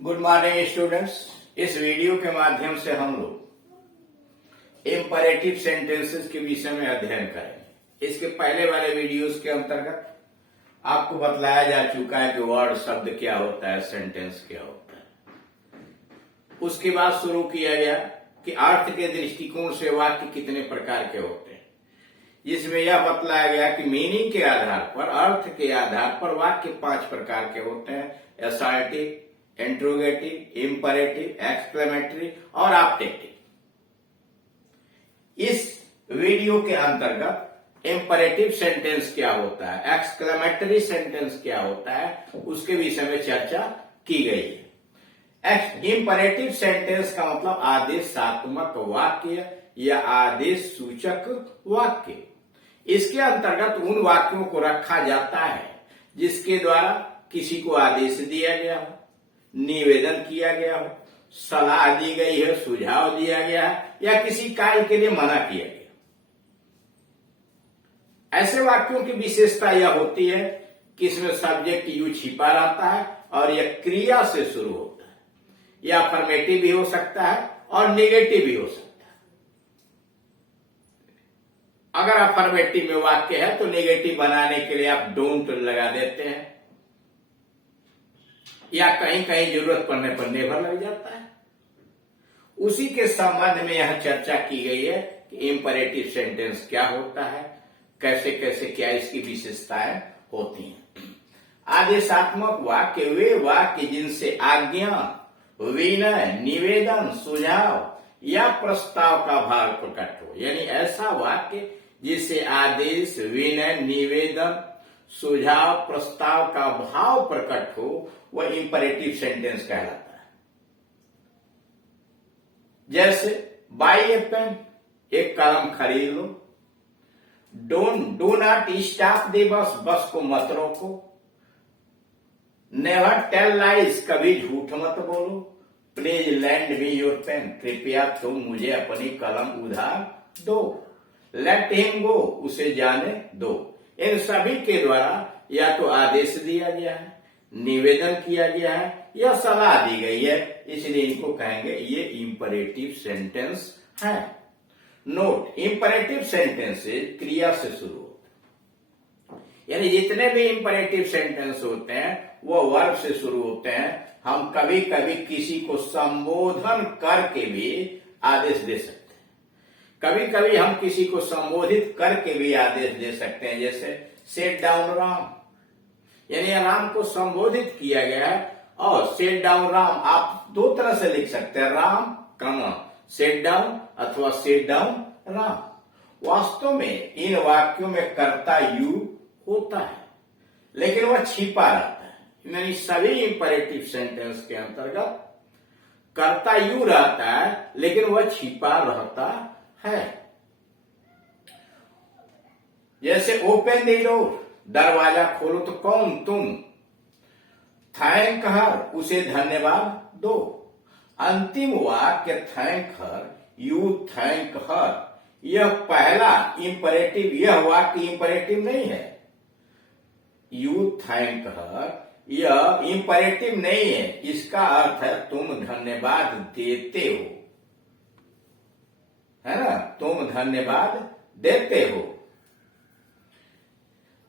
Good morning students. इस video के माध्यम से हम लोग इंपरेटिव सेंटेंसेस के विषय में अध्ययन करेंगे। इसके पहले वाले वीडियोस के अंतर्गत आपको बतलाया जा चुका है कि वर्ड शब्द क्या होता है, सेंटेंस क्या होता है। उसके बाद शुरू किया गया कि अर्थ के दृष्टिकोण से वाक्य कितने प्रकार के होते हैं, जिसमें यह बतलाया गया कि मीनिंग के आधार पर, अर्थ के आधार पर वाक्य 5 प्रकार के होते हैं: असर्टिव, इंट्रोगेटिव, इंपरेटिव, एक्सक्लेमेटरी और ऑब्जेक्टिव। इस वीडियो के अंतर्गत इंपरेटिव सेंटेंस क्या होता है, एक्सक्लेमेटरी सेंटेंस क्या होता है, उसके विषय में चर्चा की गई है। इंपरेटिव सेंटेंस का मतलब आदेशात्मक वाक्य या आदेश सूचक वाक्य। इसके अंतर्गत उन वाक्यों को रखा जाता है जिसके द्वारा किसी को आदेश दिया गया हो, निवेदन किया गया हो, सलाह दी गई है, सुझाव दिया गया है या किसी कार्य के लिए मना किया गया। ऐसे वाक्यों की विशेषता यह होती है कि इसमें सब्जेक्ट यू छिपा रहता है और यह क्रिया से शुरू होता है। यह अफर्मेटिव भी हो सकता है और नेगेटिव भी हो सकता है। अगर अफर्मेटिव में वाक्य है तो नेगेटिव बनाने के लिए आप डोंट लगा देते हैं या कहीं कहीं जरूरत पड़ने पर नेवर लग जाता है। उसी के संबंध में यह चर्चा की गई है कि इंपरेटिव सेंटेंस क्या होता है, कैसे कैसे क्या इसकी विशेषताएं होती हैं। आदेशात्मक वाक्य वे वाक्य जिनसे आज्ञा, विनय, निवेदन, सुझाव या प्रस्ताव का भाव प्रकट हो। यानी ऐसा वाक्य जिससे आदेश, विनय, निवेदन, सुझाव, प्रस्ताव का भाव प्रकट हो, वह इंपरेटिव सेंटेंस कहलाता है। जैसे बाय ए पेन, एक कलम खरीद लो। Do not stop the bus, bus को मत रोको। नेवर टेल लाइज, कभी झूठ मत बोलो। Please lend me your pen, कृपया तुम मुझे अपनी कलम उधार दो। लेट हिम गो, उसे जाने दो। इन सभी के द्वारा या तो आदेश दिया गया है, निवेदन किया गया है या सलाह दी गई है, इसलिए इनको कहेंगे ये इंपरेटिव सेंटेंस है। नोट, इंपरेटिव सेंटेंसेस क्रिया से शुरू होते हैं। यानी जितने भी इंपरेटिव सेंटेंस होते हैं वो वर्ब से शुरू होते हैं। हम कभी कभी किसी को संबोधन करके भी आदेश दे सकते हैं। कभी कभी हम किसी को संबोधित करके भी आदेश दे सकते हैं। जैसे सेट डाउन राम, यानी राम को संबोधित किया गया है। और सेट डाउन राम आप 2 तरह से लिख सकते हैं, राम कमा सेट डाउन अथवा सेट डाउन राम। वास्तव में इन वाक्यों में कर्ता यू होता है, लेकिन वह छिपा रहता है। यानी सभी इंपरेटिव सेंटेंस के अंतर्गत कर्ता यू रहता है, लेकिन वह छिपा रहता है। जैसे ओपन द डोर, दरवाजा खोलो। तो कौन? तुम। थैंक हर, उसे धन्यवाद दो। अंतिम वाक्य thank her, you thank her, यह पहला इंपरेटिव, यह वाक्य इंपरेटिव नहीं है। यू थैंक हर यह इंपरेटिव नहीं है। इसका अर्थ है तुम धन्यवाद देते हो, है ना, तुम धन्यवाद देते हो।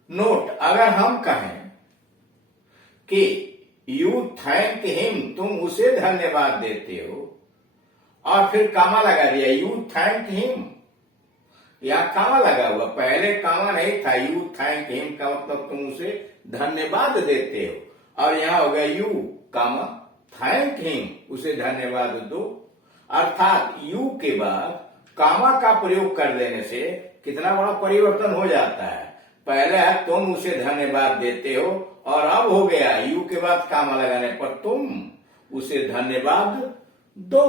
नोट, अगर हम कहें कि यू थैंक हिम, तुम उसे धन्यवाद देते हो, और फिर कामा लगा दिया, यू थैंक हिम, यहां कामा लगा हुआ, पहले कामा नहीं था। यू थैंक हिम का मतलब तुम उसे धन्यवाद देते हो, और यहां हो गया यू कामा थैंक हिम, उसे धन्यवाद दो। अर्थात यू के बाद कामा का प्रयोग कर देने से कितना बड़ा परिवर्तन हो जाता है। पहले है तुम उसे धन्यवाद देते हो, और अब हो गया यू के बाद कामा लगाने पर तुम उसे धन्यवाद दो।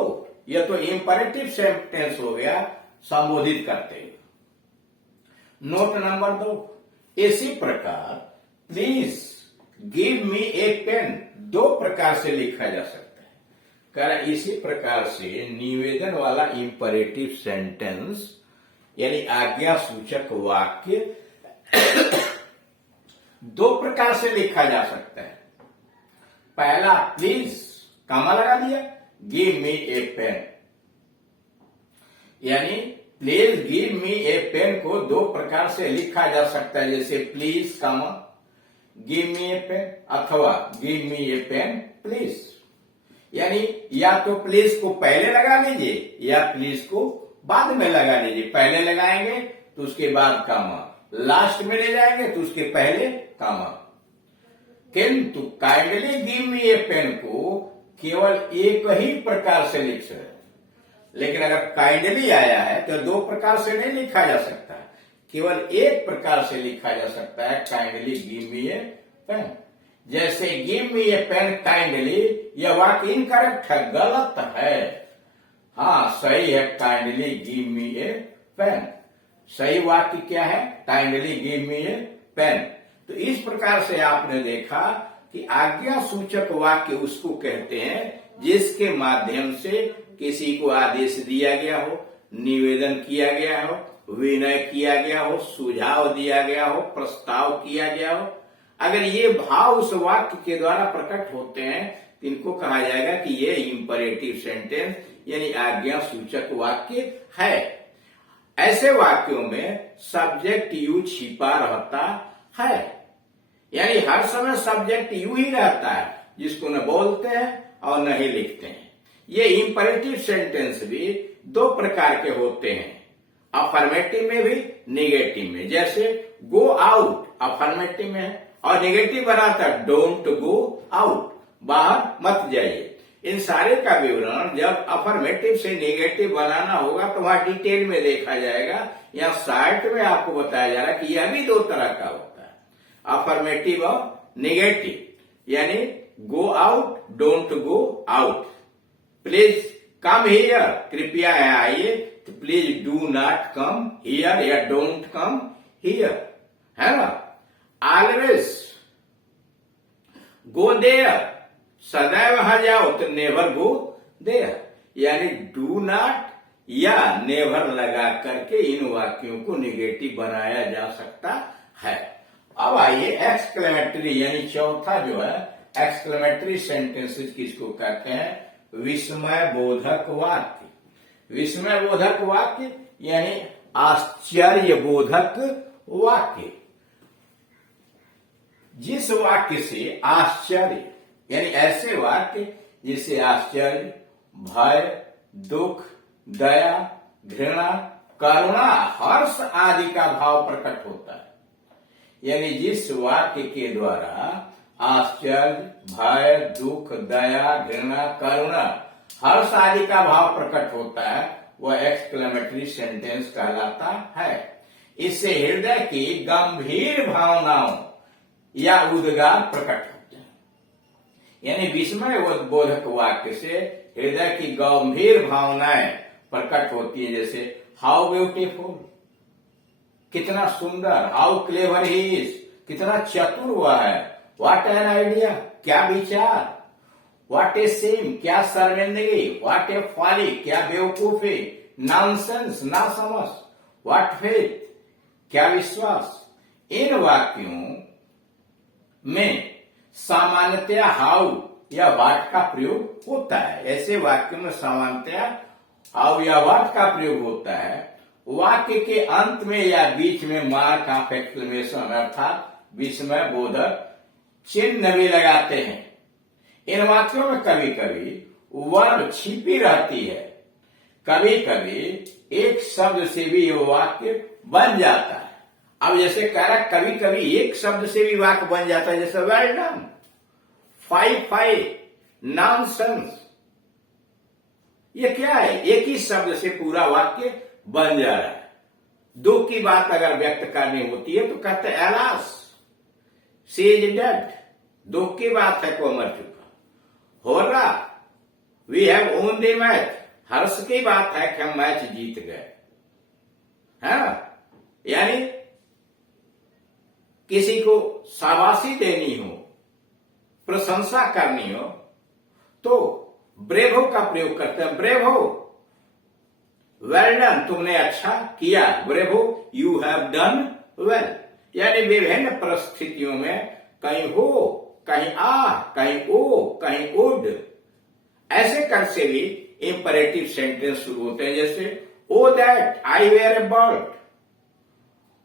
यह तो इंपरेटिव सेंटेंस हो गया, संबोधित करते हुए। नोट नंबर 2, इसी प्रकार please give me a pen 2 प्रकार से लिखा जा सकता है। कह इसी प्रकार से निवेदन वाला इंपरेटिव सेंटेंस यानी आज्ञा सूचक वाक्य दो प्रकार से लिखा जा सकता है। पहला, प्लीज कॉमा लगा दिया, गिव मी ए पेन, यानी please give me a pen को दो प्रकार से लिखा जा सकता है, जैसे please comma give me a pen अथवा give me a pen please. यानी या तो प्लीज को पहले लगा लीजिए या प्लीज को बाद में लगा लीजिए। पहले लगाएंगे तो उसके बाद कॉमा, लास्ट में ले जाएंगे तो उसके पहले कॉमा। किंतु kindly give me a pen को केवल एक ही प्रकार से लिख सकते, लेकिन अगर काइंडली आया है तो दो प्रकार से नहीं लिखा जा सकता, केवल एक प्रकार से लिखा जा सकता है, kindly give me a pen. जैसे give me a pen kindly, यह वाक्य इनकरेक्ट है, गलत है। हाँ, सही है, kindly give me a pen. सही वाक्य क्या है? Kindly give me a pen. तो इस प्रकार से आपने देखा कि आज्ञा सूचक वाक्य उसको कहते हैं जिसके माध्यम से किसी को आदेश दिया गया हो, निवेदन किया गया हो, विनय किया गया हो, सुझाव दिया गया हो, प्रस्ताव किया गया हो। अगर ये भाव उस वाक्य के द्वारा प्रकट होते हैं तो इनको कहा जाएगा कि ये इंपरेटिव सेंटेंस यानी आज्ञा सूचक वाक्य है। ऐसे वाक्यों में सब्जेक्ट यू छिपा रहता है, यानी हर समय सब्जेक्ट यू ही रहता है, जिसको न बोलते हैं और न ही लिखते हैं। ये इंपरेटिव सेंटेंस भी दो प्रकार के होते हैं, अफर्मेटिव में भी, निगेटिव में। जैसे गो आउट अफर्मेटिव में है और निगेटिव बनाता डोंट गो आउट, बाहर मत जाइए। इन सारे का विवरण जब अफर्मेटिव से निगेटिव बनाना होगा तो वहां डिटेल में देखा जाएगा। यहाँ शार्ट में आपको बताया जा रहा है कि यह भी दो तरह का होता है, अफर्मेटिव और निगेटिव। यानी go out, don't go out. Please come here, कृपया यहाँ आइए, तो please do not come here या डोंट कम हियर, है ना। ऑलवेज गो देयर, सदैव वहां जाओ, तो नेवर गो देयर। यानी डू नॉट या नेवर लगा करके इन वाक्यों को निगेटिव बनाया जा सकता है। अब आइए एक्सक्लेमेटरी यानी चौथा जो है एक्सक्लेमेटरी सेंटेंसेस किसको कहते हैं? विस्मय बोधक वाक्य। विस्मय बोधक वाक्य यानी आश्चर्य बोधक वाक्य। जिस वाक्य से आश्चर्य यानी ऐसे वाक्य जिससे आश्चर्य, भय, दुख, दया, घृणा, करुणा, हर्ष आदि का भाव प्रकट होता है। यानी जिस वाक्य के द्वारा आश्चर्य, भय, दुख, दया, घृणा, करुणा, हर्ष आदि का भाव प्रकट होता है वह एक्सक्लेमेटरी सेंटेंस कहलाता है। इससे हृदय की गंभीर भावनाओं या उद्गार प्रकट होते हैं। यानी विस्मय बोधक वाक्य से हृदय की गंभीर भावनाएं प्रकट होती है, जैसे हाउ ब्यूटीफुल, कितना सुंदर, हाउ क्लेवर ही इज, कितना चतुर हुआ है, व्हाट एन आइडिया, क्या विचार, व्हाट ए सेम, क्या शर्मिंदगी, व्हाट ए फॉली, क्या बेवकूफी, नॉनसेंस, ना समझ, व्हाट फेथ, क्या विश्वास। इन वाक्यों में सामान्यतया हाउ या व्हाट का प्रयोग होता है। ऐसे वाक्यों में सामान्यतया हाउ या व्हाट का प्रयोग होता है। वाक्य के अंत में या बीच में मार्क ऑफ एक्सक्लेमेशन अर्थात विस्मय बोधक चिन्ह भी लगाते हैं। इन वाक्यों में कभी कभी वर्ब छिपी रहती है, कभी कभी एक शब्द से भी ये वाक्य बन जाता है। अब जैसे कह रहा कभी कभी एक शब्द से भी वाक्य बन जाता है, जैसे वेल डन, फाइव, नॉनसेंस। ये क्या है? एक ही शब्द से पूरा वाक्य बन जा रहा है। दुख की बात अगर व्यक्त करनी होती है तो कहते हैं एलास शी इज डेड, दुख की बात है को मर चुका। हो रहा we have won the match, हर्ष की बात है कि हम मैच जीत गए, है ना। यानी किसी को शाबाशी देनी हो, प्रशंसा करनी हो तो ब्रेवो का प्रयोग करते हैं। ब्रेवो, वेल डन, तुमने अच्छा किया। Bravo, you have done well. यानी विभिन्न परिस्थितियों में कहीं हो, कहीं आ, कहीं ओ, कहीं उड, ऐसे कर से भी इंपरेटिव सेंटेंस शुरू होते हैं। जैसे oh that I were a bird,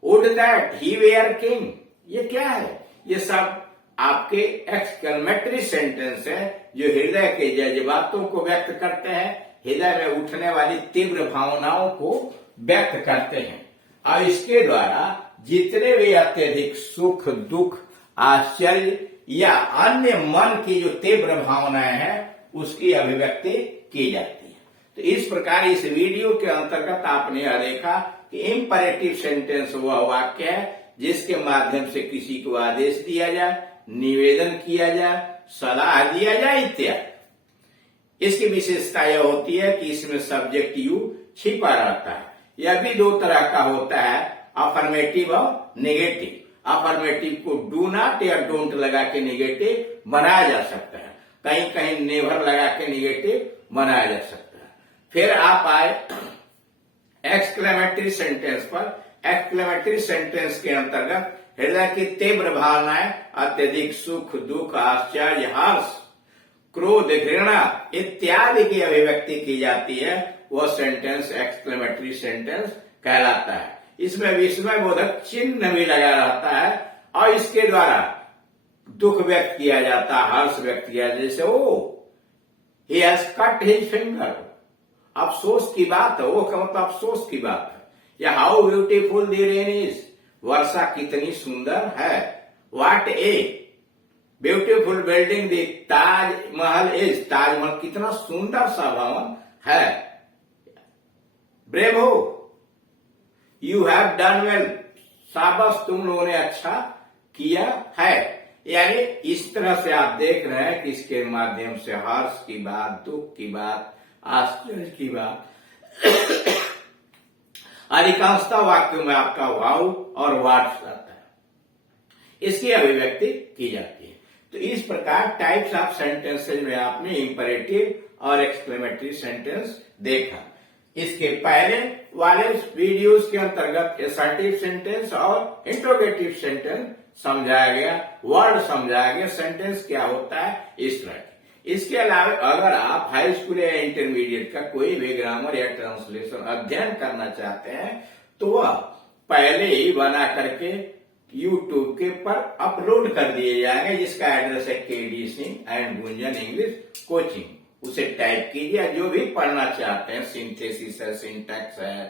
would that he were king. ये क्या है? ये सब आपके एक्सक्लेमेटरी सेंटेंस है जो हृदय के जज्बातों को व्यक्त करते हैं, हृदय में उठने वाली तीव्र भावनाओं को व्यक्त करते हैं। और इसके द्वारा जितने भी अत्यधिक सुख, दुख, आश्चर्य या अन्य मन की जो तीव्र भावनाएं हैं उसकी अभिव्यक्ति की जाती है। तो इस प्रकार इस वीडियो के अंतर्गत आपने यह देखा कि इंपरेटिव सेंटेंस वह वाक्य है जिसके माध्यम से किसी को आदेश दिया जाए, निवेदन किया जाए, सलाह दिया जाए इत्यादि। इसकी विशेषता यह होती है कि इसमें सब्जेक्ट यू छिपा रहता है। यह भी दो तरह का होता है, अफर्मेटिव और नेगेटिव। अफर्मेटिव को डू नॉट या डोंट लगा के नेगेटिव बनाया जा सकता है, कहीं कहीं नेवर लगा के नेगेटिव बनाया जा सकता है। फिर आप आए एक्सक्लेमेटरी सेंटेंस पर। एक्सक्लेमेटरी सेंटेंस के अंतर्गत हृदय की तीव्र भावनाएं, अत्यधिक सुख, दुख, आश्चर्य, हर्ष, क्रोध, घृणा इत्यादि की अभिव्यक्ति की जाती है। वह सेंटेंस एक्सक्लेमेटरी सेंटेंस कहलाता है। इसमें विस्मय बोधक चिन्ह भी लगा रहता है और इसके द्वारा दुख व्यक्त किया जाता है, हर्ष व्यक्त किया जाता है। जैसे oh he has cut his finger, अफसोस की बात है, वो का मतलब अफसोस की बात है। या how beautiful the rain is, वर्षा कितनी सुंदर है। What a beautiful building the Taj Mahal is, Taj Mahal कितना सुंदर सा भवन है। Bravo you have done well, शाबाश तुम लोगों ने अच्छा किया है। यानी इस तरह से आप देख रहे हैं कि इसके माध्यम से हर्ष की बात, दुख की बात, आश्चर्य की बात, अधिकांशतः वाक्यों में आपका वाउ और वाट्स आता है, इसकी अभिव्यक्ति की जाती है। तो इस प्रकार टाइप्स ऑफ सेंटेंसेज में आपने इंपरेटिव और एक्सक्लेमेटरी सेंटेंस देखा। इसके पहले वाले वीडियोस के अंतर्गत असर्टिव सेंटेंस और इंट्रोगेटिव सेंटेंस समझाया गया, वर्ड समझाया गया, सेंटेंस क्या होता है इस तरह की। इसके अलावा अगर आप हाई स्कूल या इंटरमीडिएट का कोई भी ग्रामर या ट्रांसलेशन अध्ययन करना चाहते हैं तो वह पहले ही बना करके यूट्यूब के पर अपलोड कर दिए जाएंगे, जिसका एड्रेस है KD Singh and Gunjan English coaching. उसे टाइप कीजिए। जो भी पढ़ना चाहते हैं, सिंथेसिस है, सिंटैक्स है,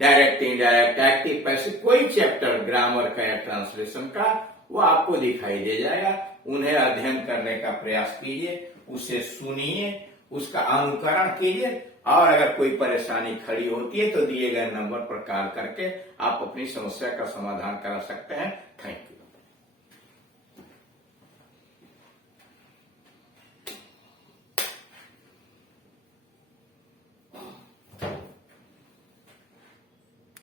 डायरेक्ट इनडायरेक्ट, एक्टिव पैसिव, कोई चैप्टर ग्रामर का या ट्रांसलेशन का, वो आपको दिखाई दे जाएगा। उन्हें अध्ययन करने का प्रयास कीजिए, उसे सुनिए, उसका अनुकरण कीजिए और अगर कोई परेशानी खड़ी होती है तो दिए गए नंबर पर कॉल करके आप अपनी समस्या का समाधान करा सकते हैं। Thank you.